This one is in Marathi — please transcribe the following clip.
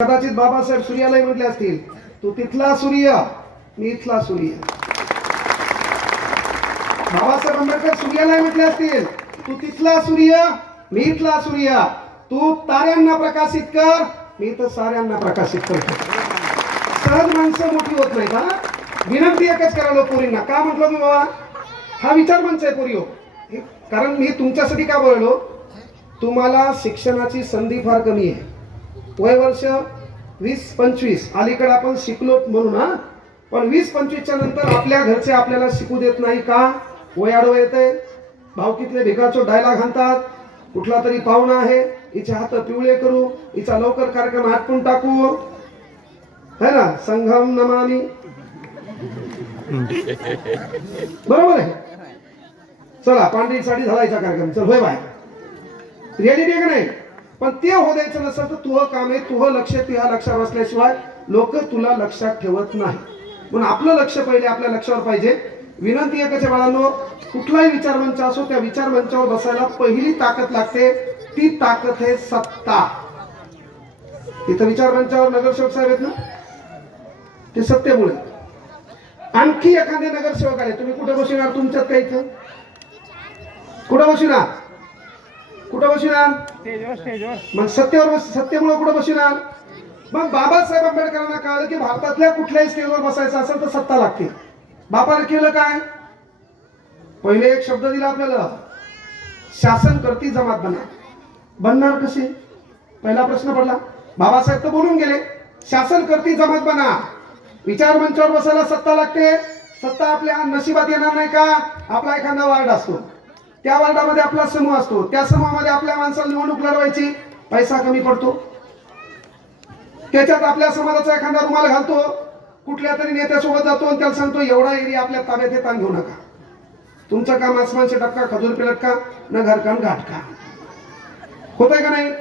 कदाचित बाबासाहेब सूर्यालाही म्हटले असतील, तू तिथला सूर्य मी इथला सूर्य. बाबासाहेब आंबेडकर सूर्यालाही म्हटले असतील, तू तिथला सूर्य मी इथला सूर्य. तू ताऱ्यांना प्रकाशित कर, मी तर साऱ्यांना प्रकाशित करतो. सहज माणसं मोठी होत नाहीत. हा विनंती एकच करायला पोरींना. का म्हटलं मी बाबा, हा विचार मंच आहे पोरी हो. कारण मी तुमच्यासाठी का बोललो, तुम्हाला शिक्षणाची संधी फार कमी आहे. वय वर्ष 20-25 अलीकडे आपण शिकलो म्हणून. हा पण 20-25च्या नंतर आपल्या घरचे आपल्याला शिकू देत नाही. का? वय आडवं येते, भावकीतले भिकाचो डायलॉग हाणतात. कुठला तरी पाहुणा आहे, हिचे हात पिवळे करू, हिचा लवकर कार्यक्रम आटपून टाकू, है ना, संघम नमामी. बरोबर आहे. चला पांढरी साडी घालायचा कार्यक्रम, चल होय बाय. रियालिटी आहे का नाही? पण ते हो द्यायचं नसेल तर तुझं काम आहे, तुझं लक्ष तुझ्या लक्षात असल्याशिवाय लोक तुला लक्षात ठेवत नाही. म्हणून आपलं लक्ष पहिले आपल्या लक्षावर पाहिजे. विनंती एकच आहे बाळांनो, कुठलाही विचारमंच असो, त्या विचारमंचावर बसायला पहिली ताकद लागते. ती ताकद आहे सत्ता. इथं विचारमंचावर नगरसेवक साहेब आहेत ना, ते सत्तेमुळे. आणखी एखादे नगरसेवक आले, तुम्ही कुठे बसणार? तुमच्यात काही इथं कुठं बसणार? कुठं बसणार? मग सत्तेवर सत्तेमुळे कुठं बसणार? मग बाबासाहेब आंबेडकरांना कळलं की भारतातल्या कुठल्याही स्टेजवर बसायचं असेल तर सत्ता लागते. बापाने केलं काय? पहिले एक शब्द दिला आपल्याला, शासन करती जमात बना. बनणार कसे? पहिला प्रश्न पडला. बाबासाहेब तर बोलून गेले, शासन करती जमात बना. विचार मंचावर बसायला सत्ता लागते. सत्ता आपल्या नशिबात येणार नाही का? आपला एखादा वार्ड असतो, त्या वार्डामध्ये आपला समूह असतो, त्या समूहामध्ये आपल्या माणसाला निवडणूक लढवायची, पैसा कमी पडतो. त्याच्यात आपल्या समाजाचा एखादा रुमाल घालतो, कुठल्या तरी नेत्यासोबत जातो आणि त्याला सांगतो एवढा एरिया आपल्या ताब्यात आहे, ताण घेऊ नका. तुमचं काम आसमानचे टपका खजूर पे लटका न घर कान घाट का. होतंय का नाही?